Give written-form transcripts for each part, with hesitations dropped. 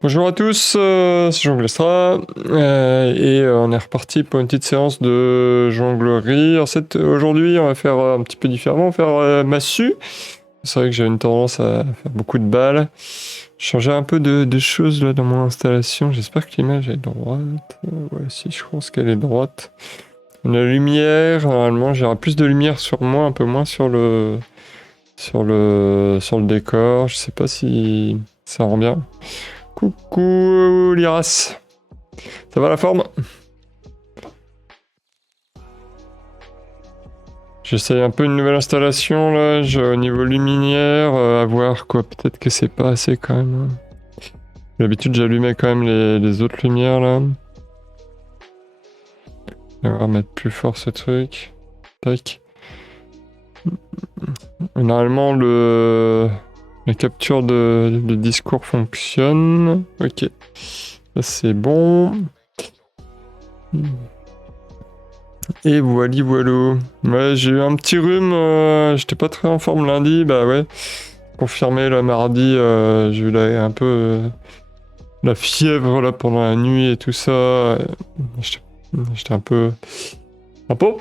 Bonjour à tous, c'est Jean Glestra, on est reparti pour une petite séance de jonglerie. Aujourd'hui, on va faire un petit peu différemment, on va faire massue. C'est vrai que j'ai une tendance à faire beaucoup de balles. Changer un peu de choses là dans mon installation. J'espère que l'image est droite. Ouais, si, je pense qu'elle est droite. La lumière, normalement, j'aurai plus de lumière sur moi, un peu moins sur le décor. Je sais pas si ça rend bien. Coucou Liras, ça va la forme? J'essaye un peu une nouvelle installation là, au niveau luminaire, à voir quoi, peut-être que c'est pas assez quand même. D'habitude j'allumais quand même les autres lumières là. On va mettre plus fort ce truc. Tac. Normalement la capture de discours fonctionne. Ok. Ça c'est bon. Et voilou. Ouais, j'ai eu un petit rhume, j'étais pas très en forme lundi, bah ouais. Confirmé le mardi, j'ai eu un peu la fièvre là pendant la nuit et tout ça. J'étais un peu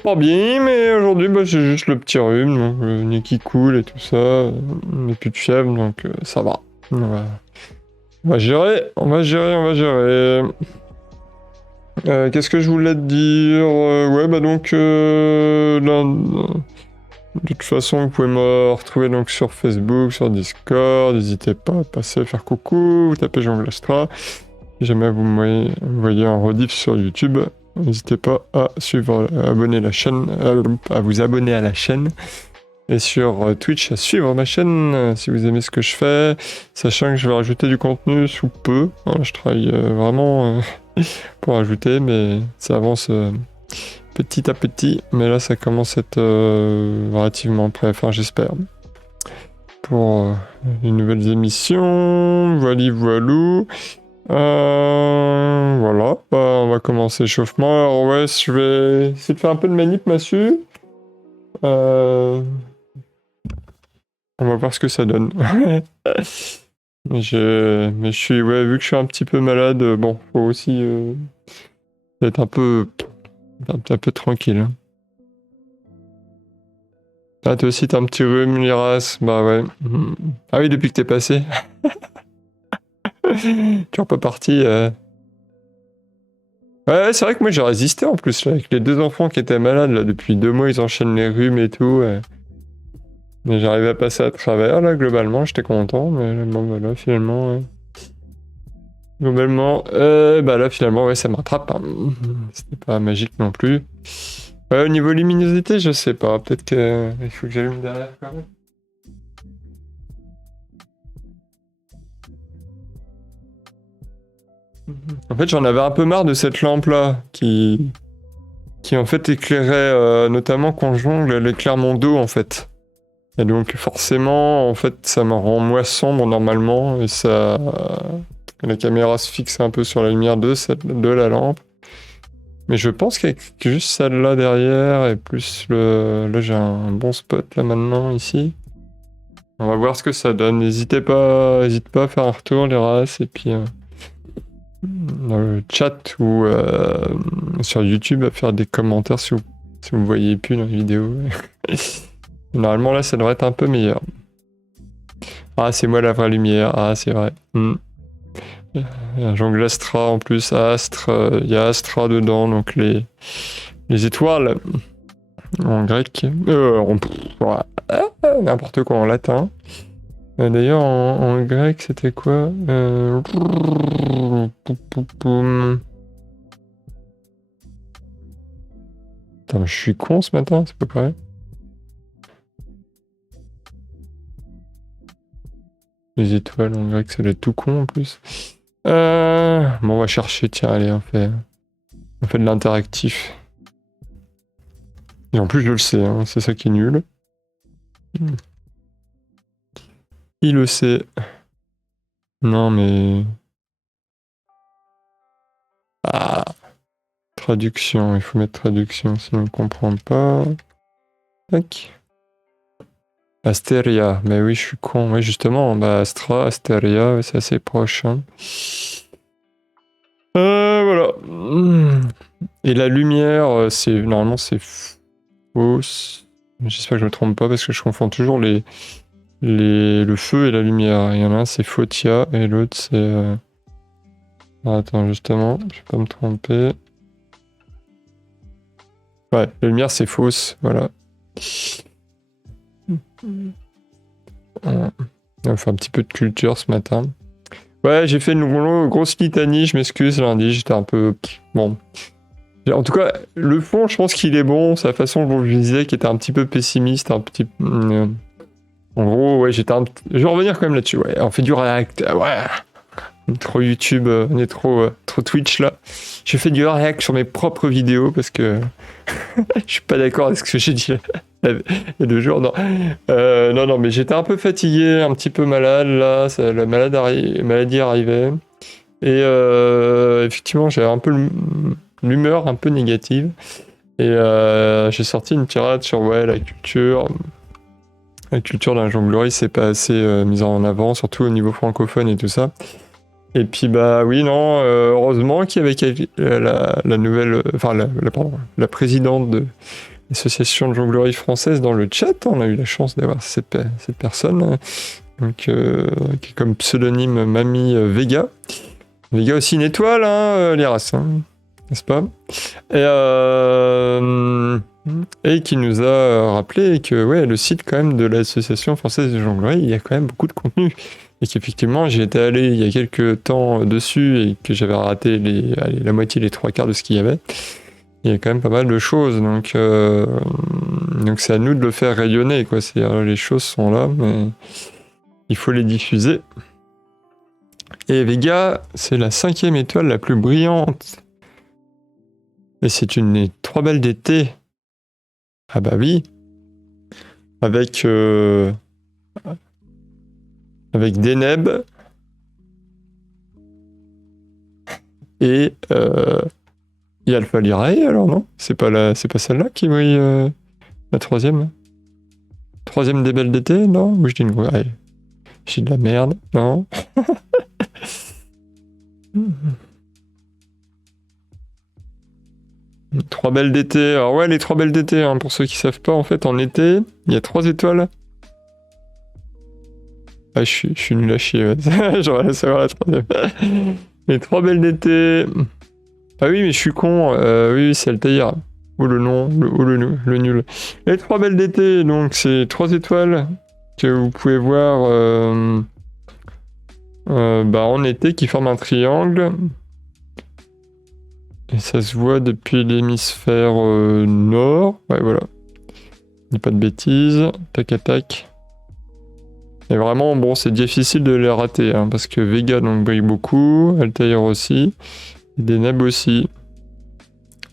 pas bien, mais aujourd'hui bah, j'ai juste le petit rhume, donc le nez qui coule et tout ça. Mais plus de fièvre, donc ça va. On va gérer. Qu'est-ce que je voulais te dire? Ouais, bah donc, de toute façon, vous pouvez me retrouver donc sur Facebook, sur Discord. N'hésitez pas à passer, faire coucou, vous tapez Jean Glestra. Si jamais vous me voyez en rediff sur YouTube, n'hésitez pas à suivre, à vous abonner à la chaîne. Et sur Twitch, à suivre ma chaîne si vous aimez ce que je fais, sachant que je vais rajouter du contenu sous peu. Hein, je travaille vraiment pour ajouter, mais ça avance petit à petit. Mais là, ça commence à être relativement prêt, enfin j'espère. Pour les nouvelles émissions, voilou. Voilà, bah, on va commencer l'échauffement. Alors ouais, je vais essayer de faire un peu de manip massue. On va voir ce que ça donne. Mais je suis, ouais, vu que je suis un petit peu malade, bon, faut aussi être un peu tranquille. Hein. Ah, toi aussi, t'as un petit rhume, Liras. Bah ouais. Ah oui, depuis que t'es passé. Tu es un peu parti. Ouais, c'est vrai que moi j'ai résisté en plus, là, avec les deux enfants qui étaient malades, là, depuis 2 mois, ils enchaînent les rhumes et tout. Mais j'arrivais à passer à travers, là, globalement, j'étais content, mais bon, voilà, finalement... Globalement, bah là, finalement, ouais, ça me rattrape. Hein. C'était pas magique non plus. Au niveau luminosité, je sais pas, peut-être qu'il faut que j'allume derrière, quand même. En fait, j'en avais un peu marre de cette lampe-là, qui en fait éclairait, notamment quand je jongle, elle éclaire mon dos, en fait. Et donc forcément, en fait, ça me rend moins sombre normalement, et ça... La caméra se fixe un peu sur la lumière de la lampe. Mais je pense qu'il y a juste celle-là derrière, et plus le... Là, j'ai un bon spot, là, maintenant, ici. On va voir ce que ça donne. N'hésite pas à faire un retour, les races, et puis... dans le chat ou sur YouTube, à faire des commentaires si vous voyez plus dans la vidéo. Normalement, là, ça devrait être un peu meilleur. Ah, c'est moi la vraie lumière. Ah, c'est vrai. Il y a un jongle Astra en plus. Astre. Il y a Astra dedans, donc les étoiles en grec. N'importe quoi en latin. D'ailleurs, en grec, c'était quoi Putain, je suis con ce matin, c'est pas pareil. Les étoiles en grec, ça doit être tout con en plus. Bon, on va chercher, tiens, allez, on fait de l'interactif. Et en plus, je le sais, hein, c'est ça qui est nul. Il le sait. Non, mais... Ah, traduction, il faut mettre traduction, sinon on comprend pas. Tac. Asteria, mais oui, je suis con. Oui, justement, bah Astra, Asteria, c'est assez proche. Hein. Voilà. Et la lumière, normalement c'est fausse. J'espère que je me trompe pas parce que je confonds toujours le feu et la lumière. Il y en a un c'est Photia et l'autre c'est... Attends, justement, je vais pas me tromper. Ouais, la lumière c'est fausse, voilà. On fait un petit peu de culture ce matin. Ouais, j'ai fait une grosse litanie, je m'excuse lundi, j'étais un peu... Bon. En tout cas, le fond, je pense qu'il est bon, sa façon dont je le disais, qui était un petit peu pessimiste, un petit... En gros, ouais, je vais revenir quand même là-dessus, ouais. On fait du React, ouais. On est trop YouTube, on est trop Twitch là. Je fais du React sur mes propres vidéos parce que je suis pas d'accord avec ce que j'ai dit il y a 2 jours. Non, non, mais j'étais un peu fatigué, un petit peu malade là. La maladie arrivait. Et effectivement, j'avais un peu l'humeur un peu négative. Et j'ai sorti une tirade sur ouais, la culture. La culture d'un jonglerie, c'est pas assez mise en avant, surtout au niveau francophone et tout ça. Et puis bah oui, non, heureusement qu'il y avait la nouvelle, enfin la présidente de l'association de jonglerie française dans le chat. On a eu la chance d'avoir cette personne, donc qui est comme pseudonyme Mamie Vega. Vega aussi une étoile, hein, les races, hein, n'est-ce pas? Et qui nous a rappelé que ouais, le site quand même de l'association française de jonglerie, il y a quand même beaucoup de contenu. Et qu'effectivement, j'y étais allé il y a quelques temps dessus et que j'avais raté la moitié, les 3/4 de ce qu'il y avait. Il y a quand même pas mal de choses, donc c'est à nous de le faire rayonner, quoi. Les choses sont là, mais il faut les diffuser. Et Vega, c'est la 5e étoile la plus brillante. Et c'est une des 3 belles d'été. Ah bah oui. Avec Deneb et Alpha Lyrae, alors non? C'est pas celle-là qui brille la 3e? 3e des belles d'été? Non? Moi je dis une... Ouais. J'ai de la merde, non? 3 belles d'été. Alors ouais, les 3 belles d'été, hein, pour ceux qui savent pas, en fait, en été, il y a 3 étoiles. Ah, je suis nul à chier, ouais. J'aurais la savoir la 3e. Les 3 belles d'été. Ah oui, mais je suis con. Oui, c'est Altaïr. Ou le nom, ou le nul. Les 3 belles d'été, donc c'est 3 étoiles que vous pouvez voir en été qui forment un triangle. Et ça se voit depuis l'hémisphère nord. Ouais, voilà. Dis pas de bêtises. Tac à tac. Et vraiment, bon, c'est difficile de les rater, hein, parce que Vega donc brille beaucoup, Altair aussi, et Deneb aussi.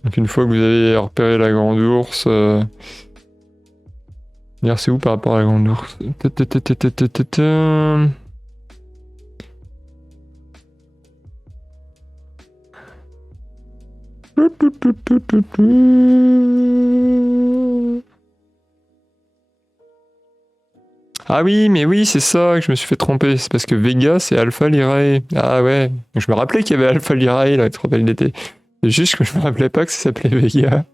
Donc une fois que vous avez repéré la grande ours... D'ailleurs, c'est où par rapport à la grande ours? Ah oui, mais oui, c'est ça que je me suis fait tromper. C'est parce que Vega, c'est Alpha Lyrae. Ah ouais. Je me rappelais qu'il y avait Alpha Lyrae dans les 3 belles d'été. C'est juste que je me rappelais pas que ça s'appelait Vega.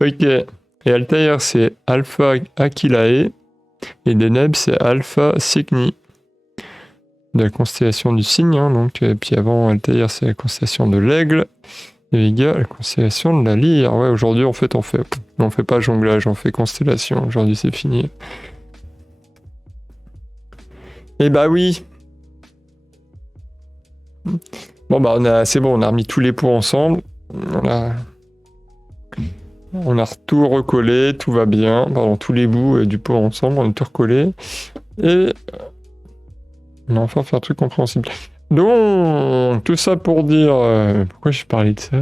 Ok. Et Altair, c'est Alpha Aquilae. Et Deneb, c'est Alpha Cygni. De la constellation du cygne. Hein, donc, et puis avant, Altair, c'est la constellation de l'aigle. Et Vega, la constellation de la lyre. Ouais, aujourd'hui, en fait, on fait pas jonglage, on fait constellation. Aujourd'hui, c'est fini. Eh bah oui. Bon bah c'est bon, on a remis tous les pots ensemble. On a tout recollé, tout va bien. Pardon, tous les bouts du pot ensemble, on a tout recollé. Et on a enfin fait un truc compréhensible. Donc, tout ça pour dire... pourquoi j'ai parlé de ça?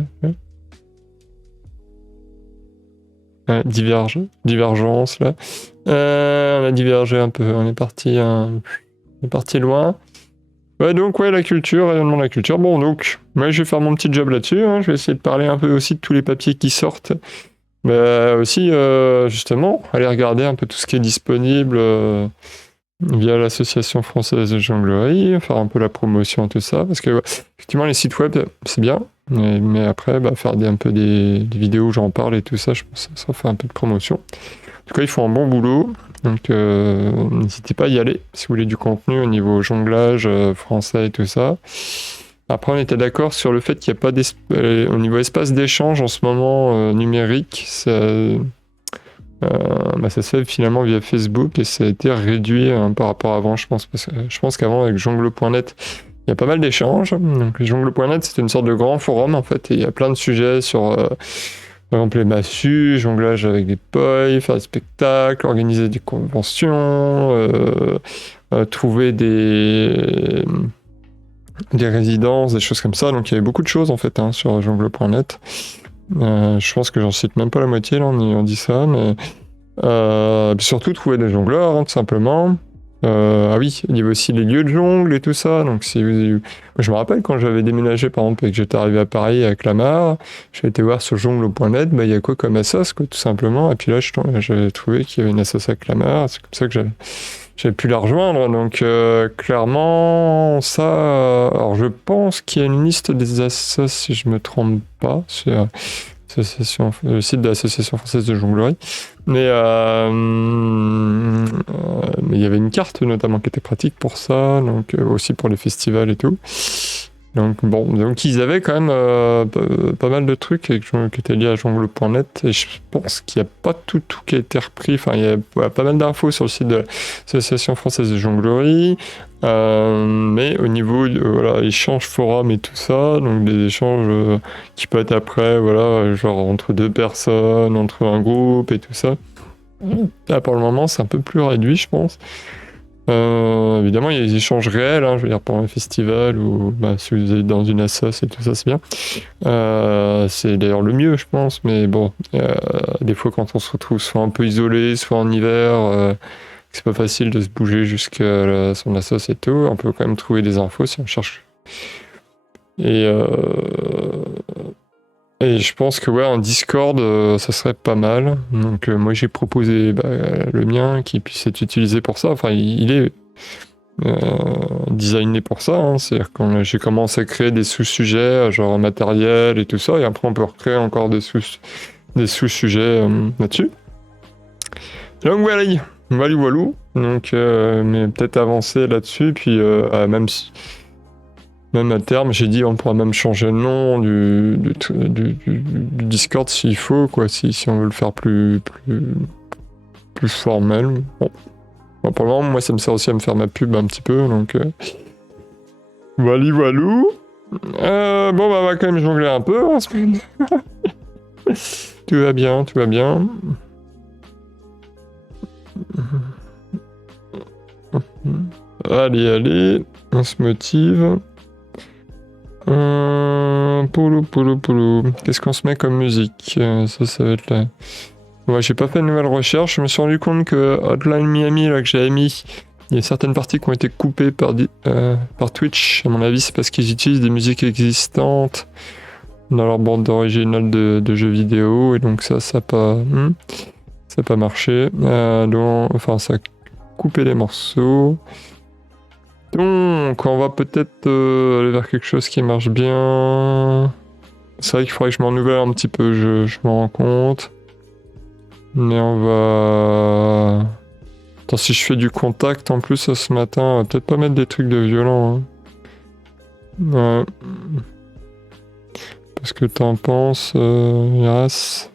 Divergence, là. On a divergé un peu, on est parti loin. Ouais, donc, ouais, la culture, rayonnement de la culture. Bon, donc, moi, je vais faire mon petit job là-dessus. Hein. Je vais essayer de parler un peu aussi de tous les papiers qui sortent Bah, aussi, justement, aller regarder un peu tout ce qui est disponible via l'Association française de jonglerie, faire un peu la promotion, tout ça, parce que ouais, effectivement, les sites web, c'est bien, mais après, bah, faire un peu des vidéos où j'en parle et tout ça, je pense que ça fait un peu de promotion. En tout cas, ils font un bon boulot, donc n'hésitez pas à y aller si vous voulez du contenu au niveau jonglage français et tout ça. Après, on était d'accord sur le fait qu'il n'y a pas au niveau espace d'échange en ce moment numérique, bah, ça se fait finalement via Facebook et ça a été réduit par rapport à avant, je pense. Parce que je pense qu'avant, avec jongle.net, il y a pas mal d'échanges. Donc, jongle.net, c'est une sorte de grand forum en fait, et il y a plein de sujets sur, par exemple, les massues, jonglage avec des poils, faire des spectacles, organiser des conventions, trouver des résidences, des choses comme ça. Donc, il y avait beaucoup de choses en fait sur jongle.net. Je pense que j'en cite même pas la moitié là, on dit ça, mais surtout trouver des jongleurs, tout simplement. Ah oui, il y avait aussi les lieux de jongle et tout ça. Donc je me rappelle quand j'avais déménagé par exemple et que j'étais arrivé à Paris avec Clamart, j'ai été voir sur jongle.net, bah il y a quoi comme assos quoi, tout simplement. Et puis là j'avais trouvé qu'il y avait une assos à Clamart, c'est comme ça que j'avais pu la rejoindre. Donc clairement ça, alors je pense qu'il y a une liste des assos si je me trompe pas sur le site de l'Association française de jonglerie. Mais il y avait une carte notamment qui était pratique pour ça, donc aussi pour les festivals et tout. Donc bon, donc ils avaient quand même pas mal de trucs qui étaient liés à jongle.net et je pense qu'il n'y a pas tout qui a été repris. Enfin, il y a pas mal d'infos sur le site de l'Association française de jonglerie, mais au niveau voilà, échanges forum et tout ça, donc des échanges qui peuvent être après, voilà, genre entre deux personnes, entre un groupe et tout ça. Là, pour le moment, c'est un peu plus réduit, je pense. Évidemment, il y a des échanges réels, je veux dire, pendant un festival ou bah, si vous êtes dans une assoce et tout ça, c'est bien. C'est d'ailleurs le mieux, je pense, mais bon, des fois, quand on se retrouve soit un peu isolé, soit en hiver, c'est pas facile de se bouger jusqu'à son assoce et tout, on peut quand même trouver des infos si on cherche. Et je pense que ouais, en Discord, ça serait pas mal. Donc moi j'ai proposé le mien qui puisse être utilisé pour ça. Enfin, il est designé pour ça. C'est-à-dire que j'ai commencé à créer des sous-sujets, genre matériel et tout ça, et après on peut recréer encore des sous-sujets là-dessus. Donc voilà, voilà. Donc, mais peut-être avancer là-dessus, puis même à terme, j'ai dit on pourra même changer le nom du Discord s'il faut, quoi, si on veut le faire plus formel. Bon. Pour le moment, moi, ça me sert aussi à me faire ma pub un petit peu, donc voilou. Bon, bah, on va quand même jongler un peu en semaine. Tout va bien. Allez, on se motive. Poulou. Qu'est-ce qu'on se met comme musique? Ça va être là. Ouais, j'ai pas fait de nouvelles recherches. Je me suis rendu compte que Hotline Miami, là, que j'avais mis, il y a certaines parties qui ont été coupées par Twitch. À mon avis, c'est parce qu'ils utilisent des musiques existantes dans leur bande originale de jeux vidéo. Et donc ça n'a pas marché. Ça a coupé les morceaux. Donc, on va peut-être aller vers quelque chose qui marche bien. C'est vrai qu'il faudrait que je m'en renouvelle un petit peu, je m'en rends compte. Mais on va... Attends, si je fais du contact en plus ce matin, on va peut-être pas mettre des trucs de violent. Ouais. Parce que t'en penses, Yaras?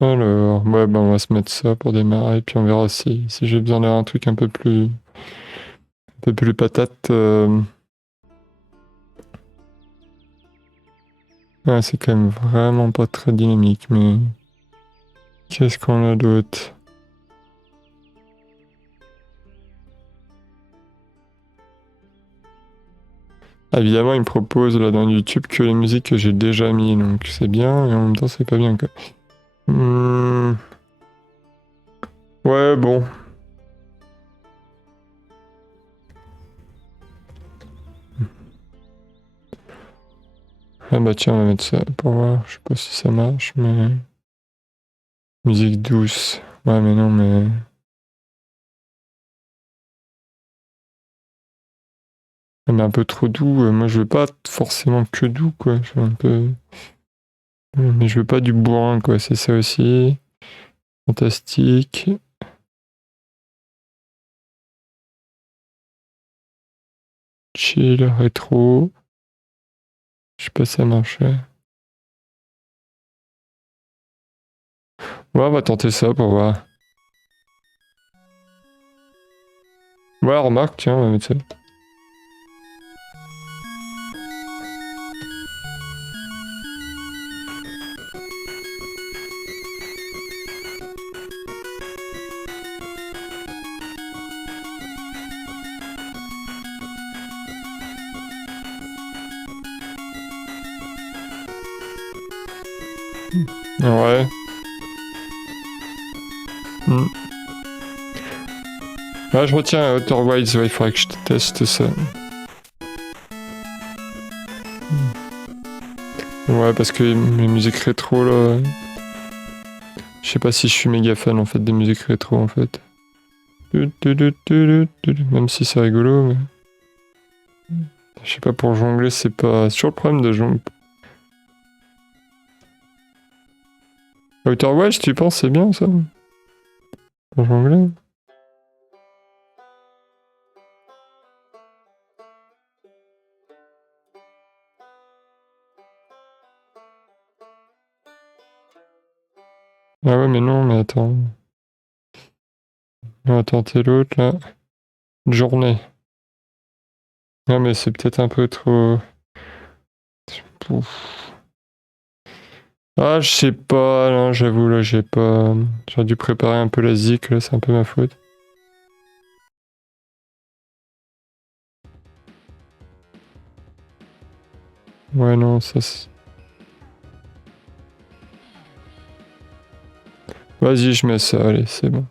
Alors, ouais, on va se mettre ça pour démarrer, puis on verra si j'ai besoin d'un truc un peu plus patate. Ouais, c'est quand même vraiment pas très dynamique, mais qu'est-ce qu'on a d'autre? Évidemment, il me propose là dans YouTube que les musiques que j'ai déjà mis, donc c'est bien, et en même temps c'est pas bien quoi. Ouais, bon. Ah bah tiens, on va mettre ça pour voir. Je sais pas si ça marche, mais... Musique douce. Ouais, mais non, mais... Ah, mais un peu trop doux. Moi, je veux pas forcément que doux, quoi. Je veux un peu... Mais je veux pas du bourrin, quoi. C'est ça aussi. Fantastique. Chill, rétro. Je sais pas si ça marche. Ouais, on va tenter ça pour voir. Ouais, remarque, tiens, on va mettre ça. Ouais. Ouais, je retiens Outer Wilds, ouais, il faudrait que je teste ça. Ouais, parce que les musiques rétro, là... Je sais pas si je suis méga fan, en fait, des musiques rétro, en fait. Même si c'est rigolo, mais... Je sais pas, pour jongler, c'est pas... C'est toujours le problème de jongler. Outer Wilds, tu penses, c'est bien, ça? Pour jongler? Ah ouais, mais non, mais attends. On va tenter l'autre, là. Journée. Ah, mais c'est peut-être un peu trop... Ouf. Ah, je sais pas, non, j'avoue, là, j'ai pas... J'aurais dû préparer un peu la zik, là, c'est un peu ma faute. Ouais, non, ça c'est... Vas-y, je mets ça, allez, c'est bon.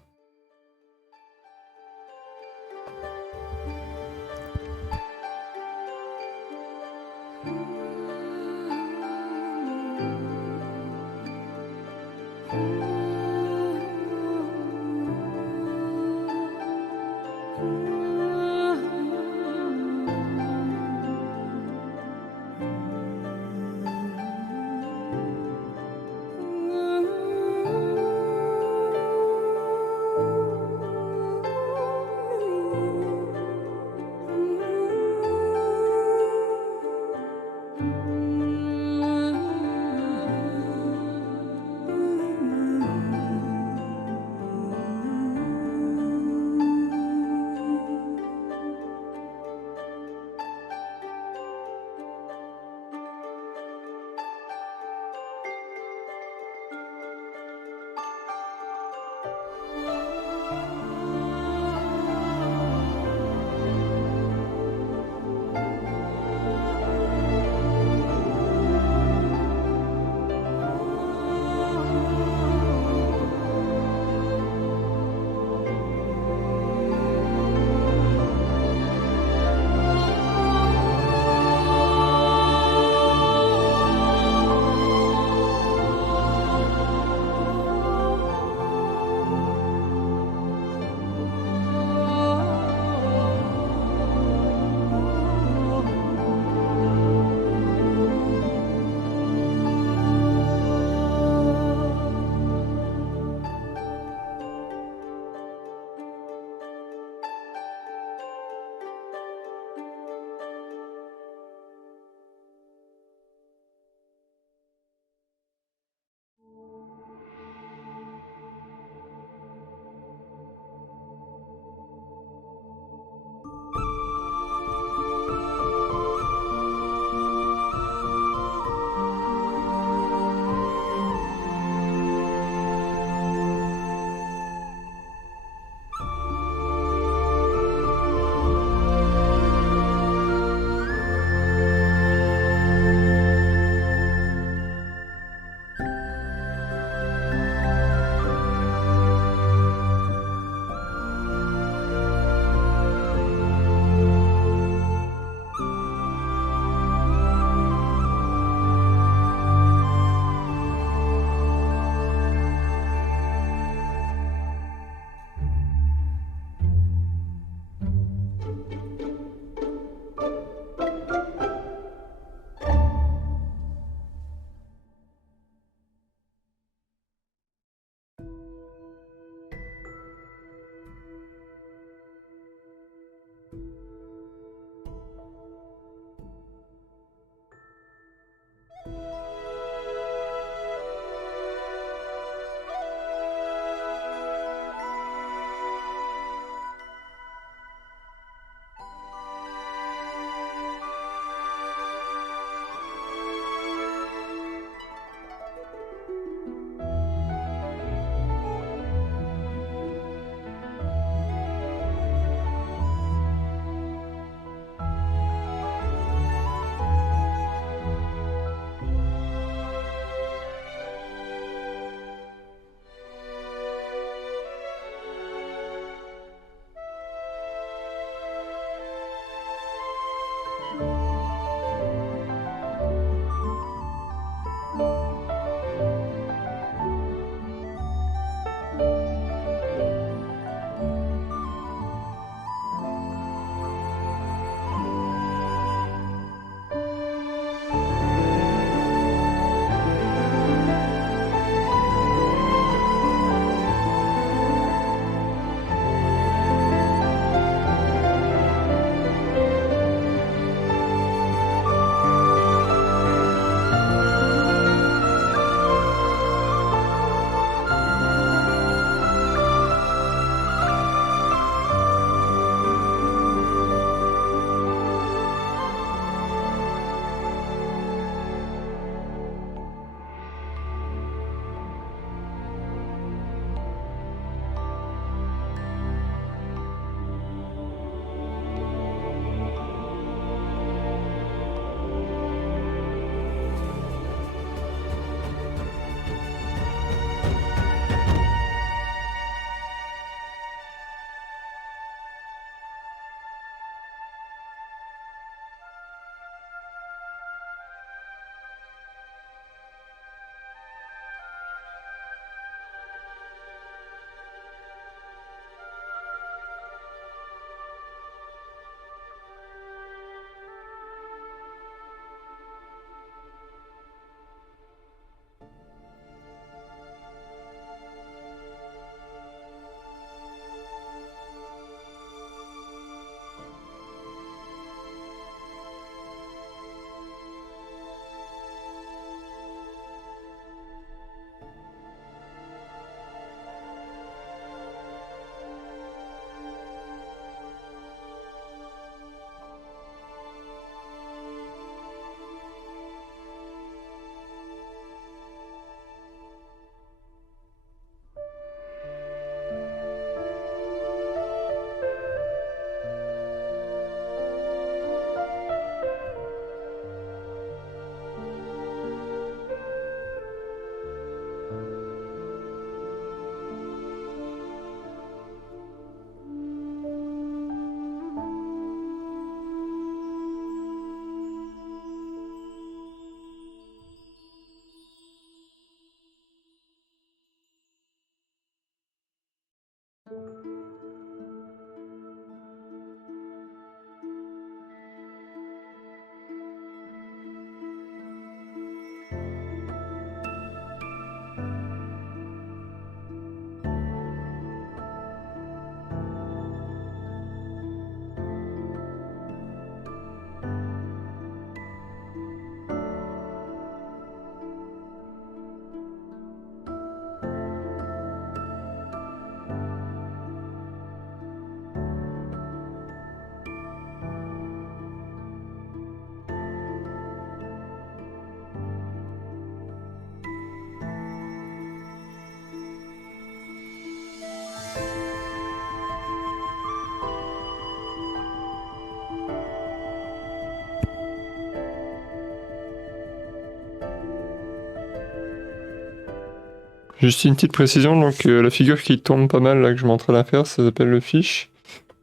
Juste une petite précision, donc la figure qui tombe pas mal là que je m'entraîne à faire, ça s'appelle le fish,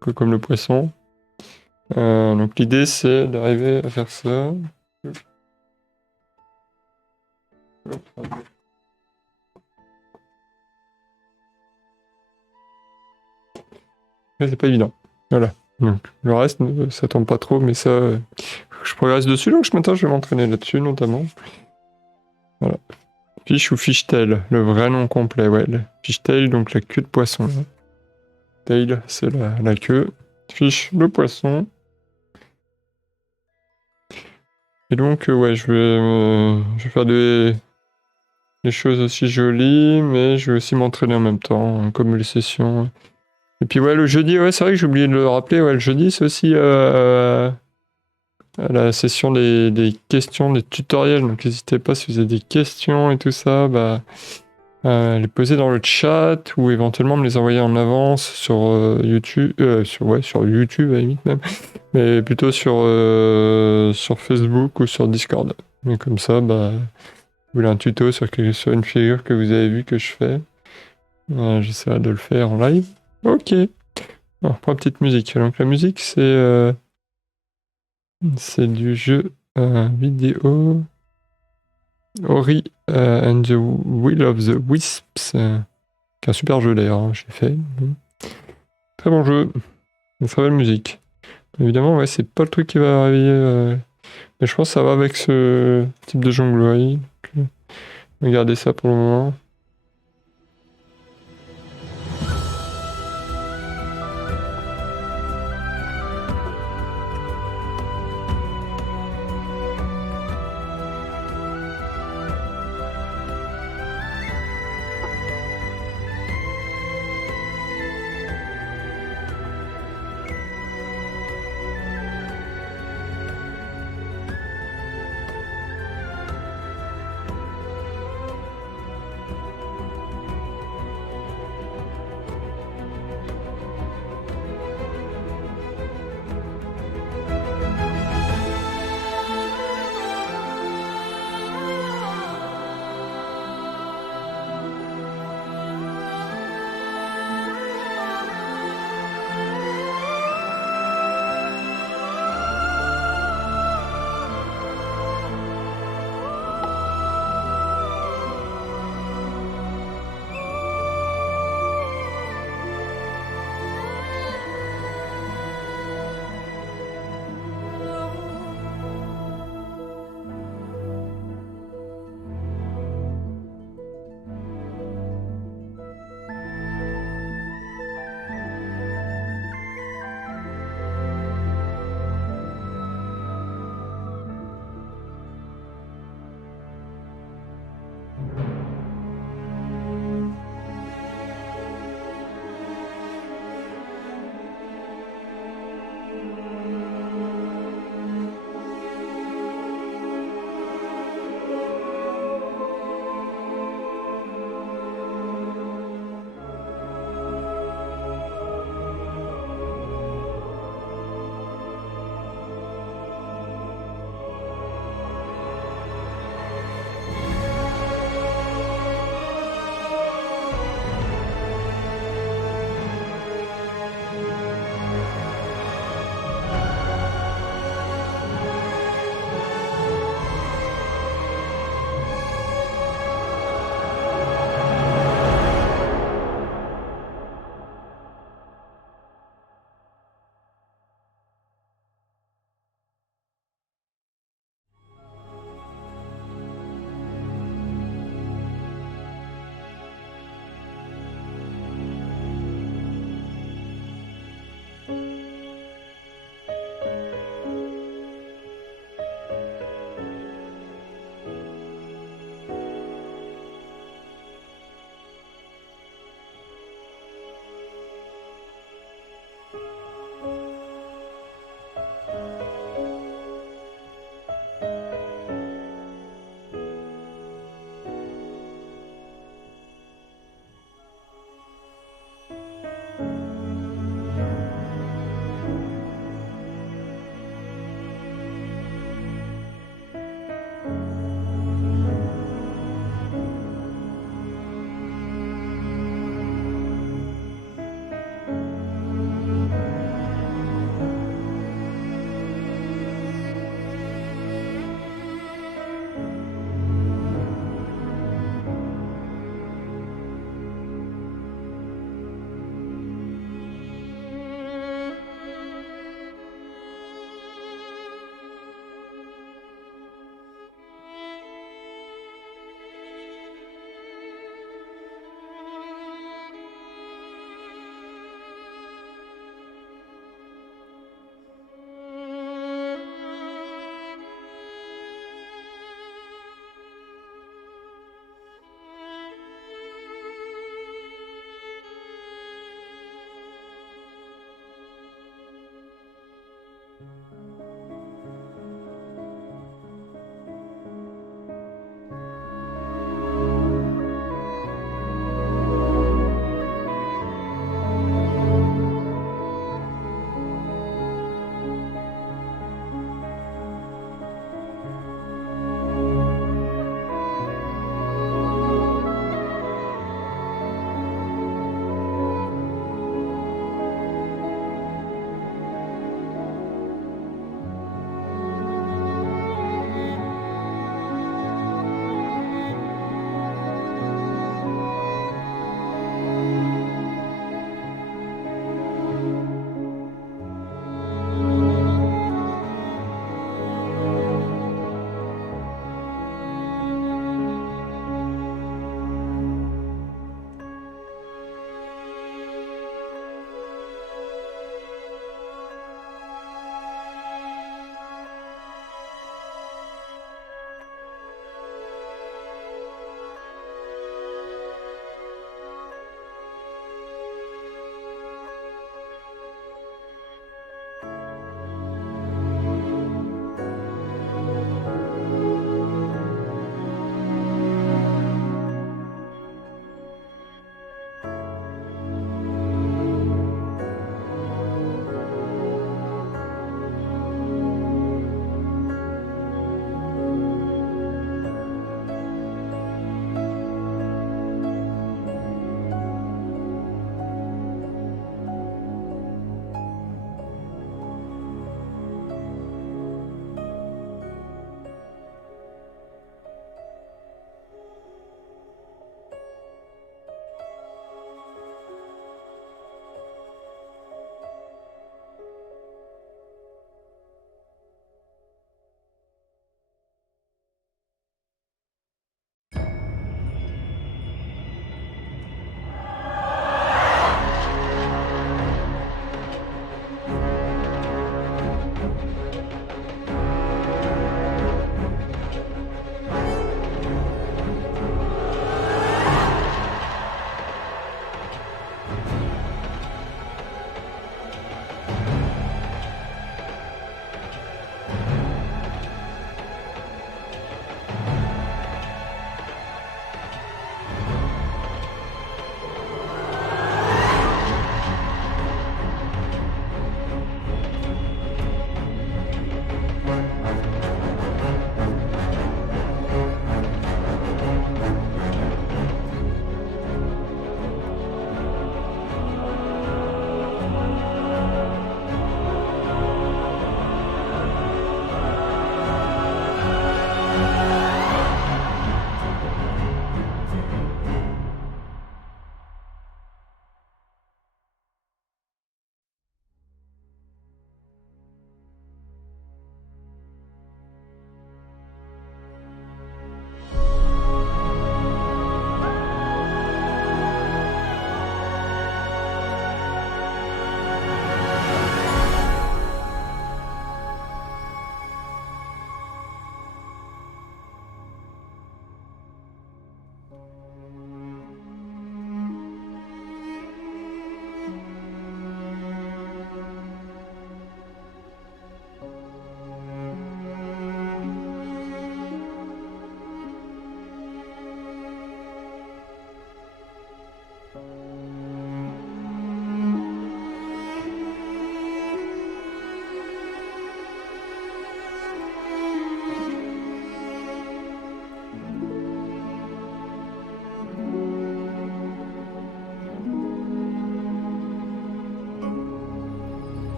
comme le poisson. Donc l'idée c'est d'arriver à faire ça. C'est pas évident. Voilà. Donc le reste, ça tombe pas trop, mais ça, je progresse dessus, donc ce matin je vais m'entraîner là-dessus notamment. Voilà. Fish ou fishtail, le vrai nom complet, ouais. Fishtail, donc la queue de poisson. Tail, c'est la queue. Fish, le poisson. Et donc, ouais, je vais faire des choses aussi jolies, mais je vais aussi m'entraîner en même temps, hein, comme les sessions. Et puis, ouais, le jeudi, ouais, c'est vrai que j'ai oublié de le rappeler, ouais, le jeudi, c'est aussi la session des questions, des tutoriels. Donc, n'hésitez pas si vous avez des questions et tout ça, bah, les poser dans le chat ou éventuellement me les envoyer en avance sur YouTube, sur YouTube à la limite même, mais plutôt sur Facebook ou sur Discord. Mais comme ça, bah, vous voulez un tuto sur une figure que vous avez vu que je fais, j'essaierai de le faire en live. Ok. Alors, pour la petite musique. Donc la musique, c'est du jeu vidéo Ori and the Will of the Wisps, qui est un super jeu d'ailleurs, hein, j'ai fait. Très bon jeu, une très belle musique. Évidemment, ouais, c'est pas le truc qui va réveiller, mais je pense que ça va avec ce type de jonglerie. Regardez ça pour le moment.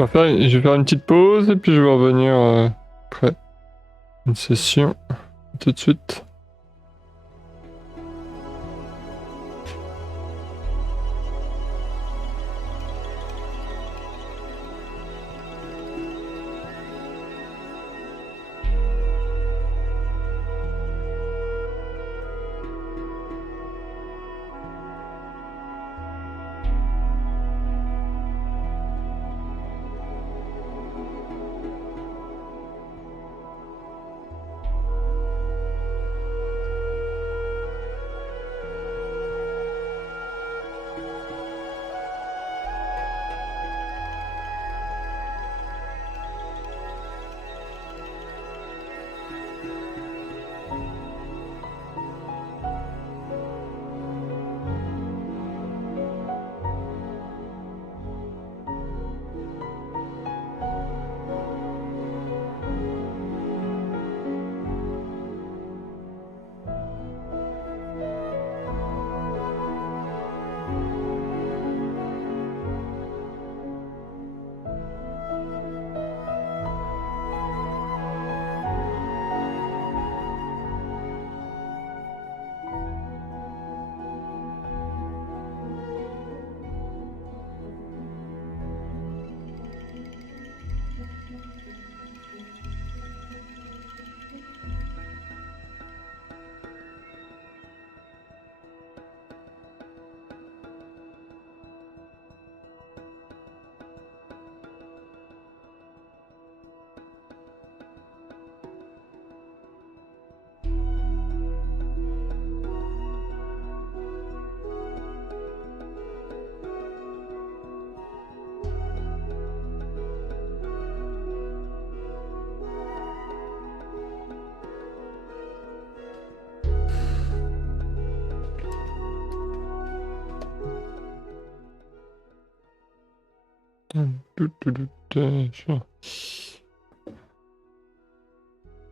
Je vais faire une petite pause et puis je vais revenir après une session tout de suite.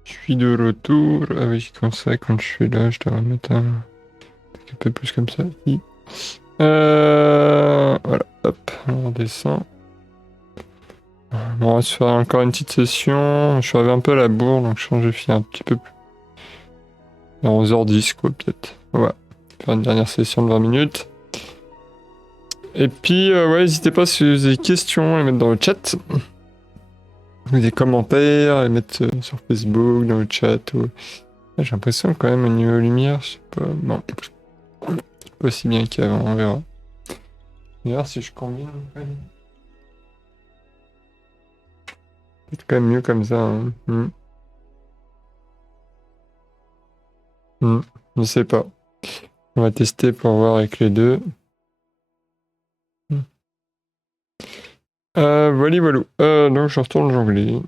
Je suis de retour. Ah oui, comme ça, quand je suis là, je dois remettre un peu plus comme ça. Voilà, hop, on redescend. On va se faire encore une petite session. Je suis arrivé un peu à la bourre, donc je pense que je vais finir un petit peu plus. Vers 11h10, quoi, peut-être. Ouais, faire une dernière session de 20 minutes. Et puis, ouais, n'hésitez pas si vous avez des questions à les mettre dans le chat. Des commentaires, à les mettre sur Facebook, dans le chat. Ou... J'ai l'impression quand même au niveau lumière, je sais pas. Bon, pas aussi bien qu'avant, on verra. On verra si je combine. C'est quand même mieux comme ça. Hein. Je sais pas. On va tester pour voir avec les deux. Voilà, voilà. Donc je retourne jongler.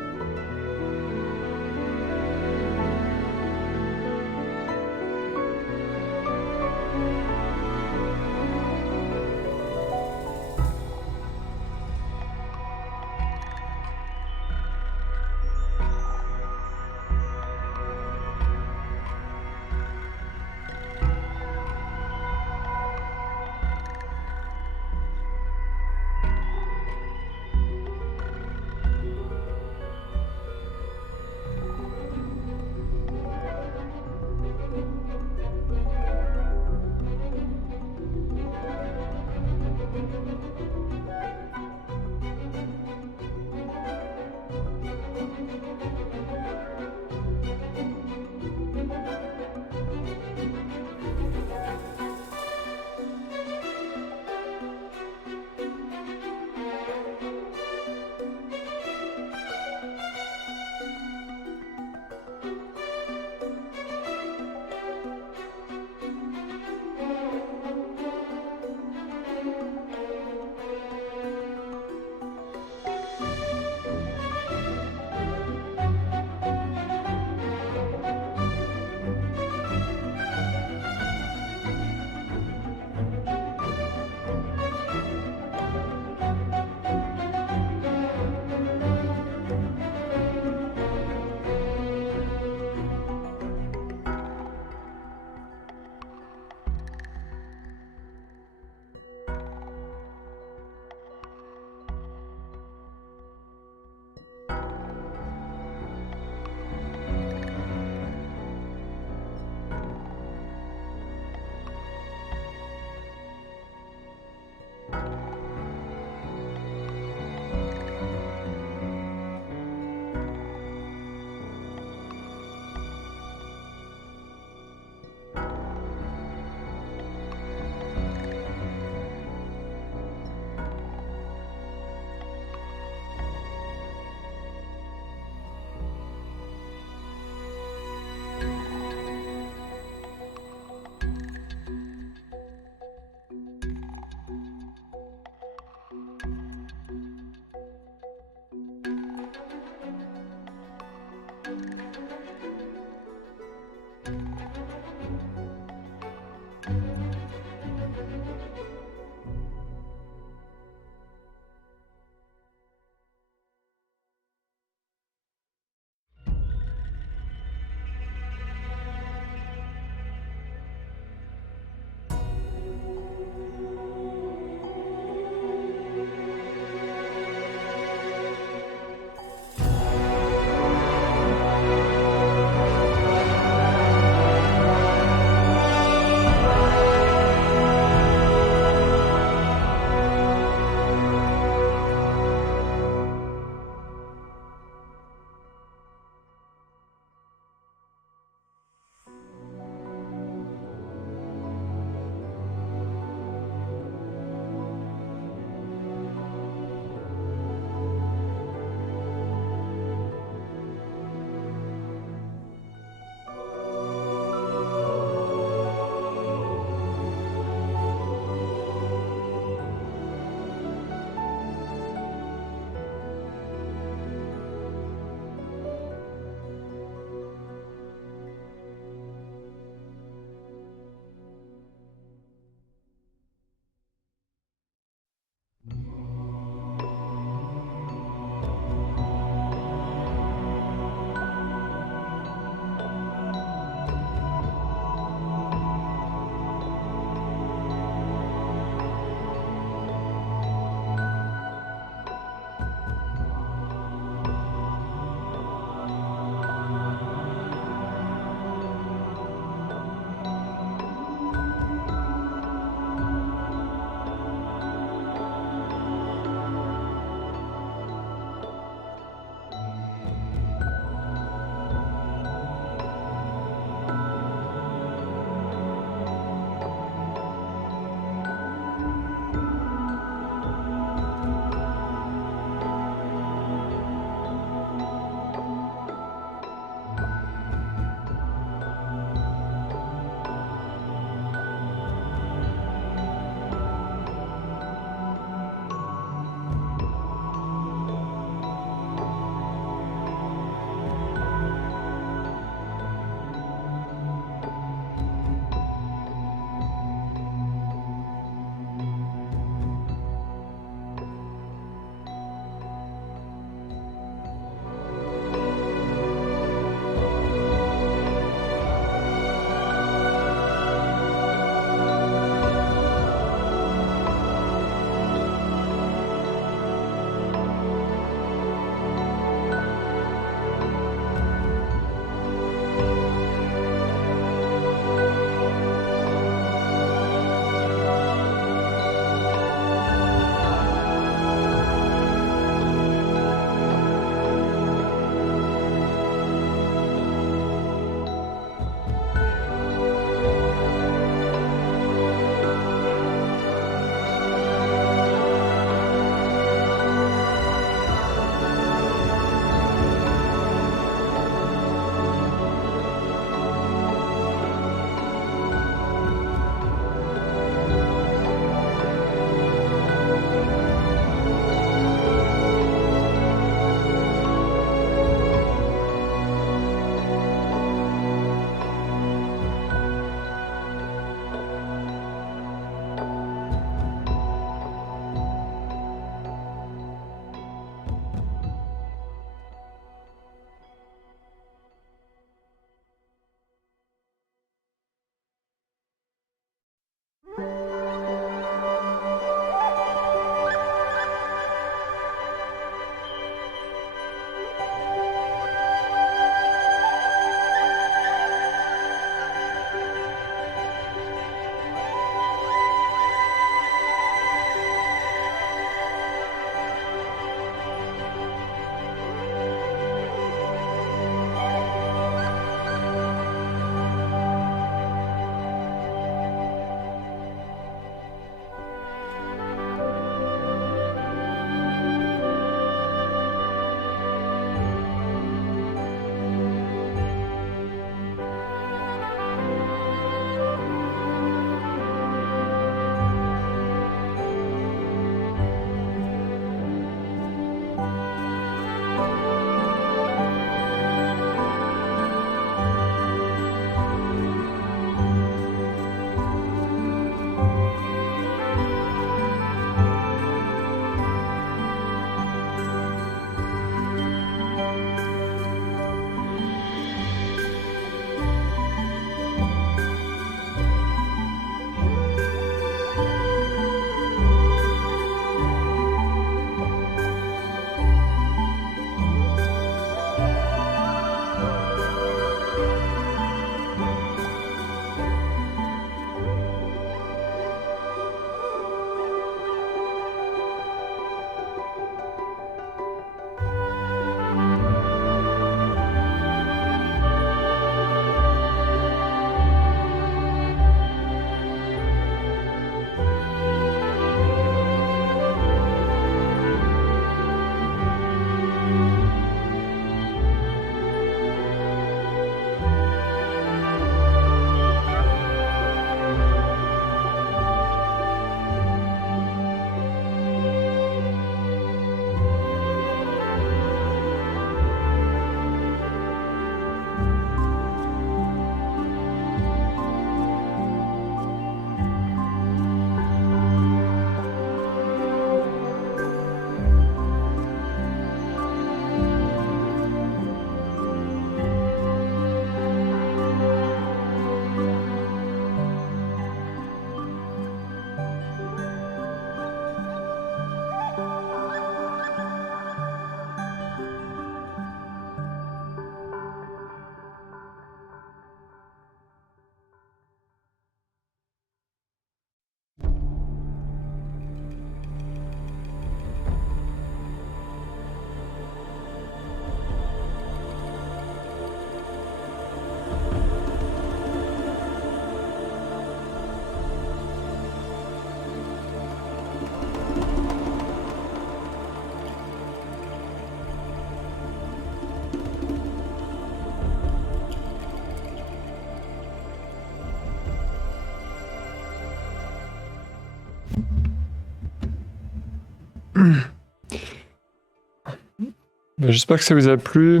J'espère que ça vous a plu.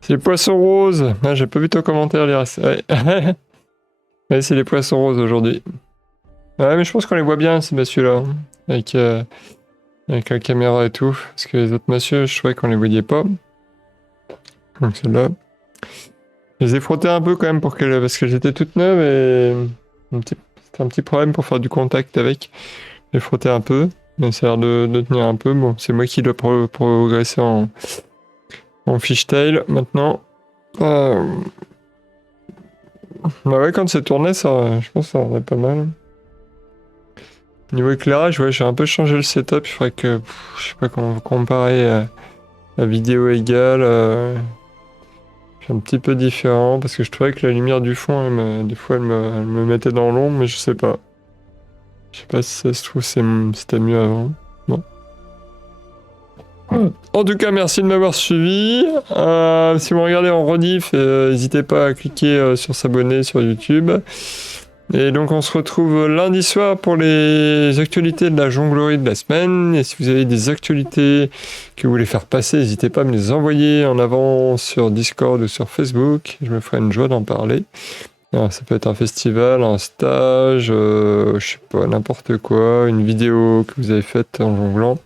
C'est les poissons roses. Ah, j'ai pas vu ton commentaire, les restes. Ouais, ouais c'est les poissons roses aujourd'hui. Ouais, mais je pense qu'on les voit bien, ces messieurs-là. Avec la caméra et tout. Parce que les autres messieurs, je trouvais qu'on les voyait pas. Donc celle-là. Je les ai frottés un peu quand même parce qu'elles étaient toutes neuves et c'était un petit problème pour faire du contact avec. Je les frottais un peu, mais ça a l'air de tenir un peu. Bon, c'est moi qui dois progresser en fishtail maintenant. Bah ouais, quand c'est tourné, ça, je pense que ça rendrait pas mal. Niveau éclairage, ouais, j'ai un peu changé le setup. Il faudrait que, je sais pas comment comparer la vidéo égale. Un petit peu différent parce que je trouvais que la lumière du fond, des fois, elle me mettait dans l'ombre, mais je sais pas. Je sais pas si ça se trouve c'était mieux avant. Bon. En tout cas, merci de m'avoir suivi. Si vous regardez en rediff, n'hésitez pas à cliquer sur s'abonner sur YouTube. Et donc on se retrouve lundi soir pour les actualités de la jonglerie de la semaine. Et si vous avez des actualités que vous voulez faire passer, n'hésitez pas à me les envoyer en avant sur Discord ou sur Facebook. Je me ferai une joie d'en parler. Alors, ça peut être un festival, un stage, je sais pas, n'importe quoi, une vidéo que vous avez faite en jonglant.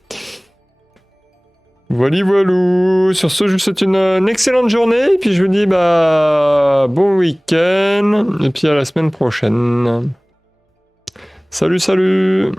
Voilà, voilou. Sur ce, je vous souhaite une excellente journée. Et puis je vous dis bon week-end. Et puis à la semaine prochaine. Salut, salut.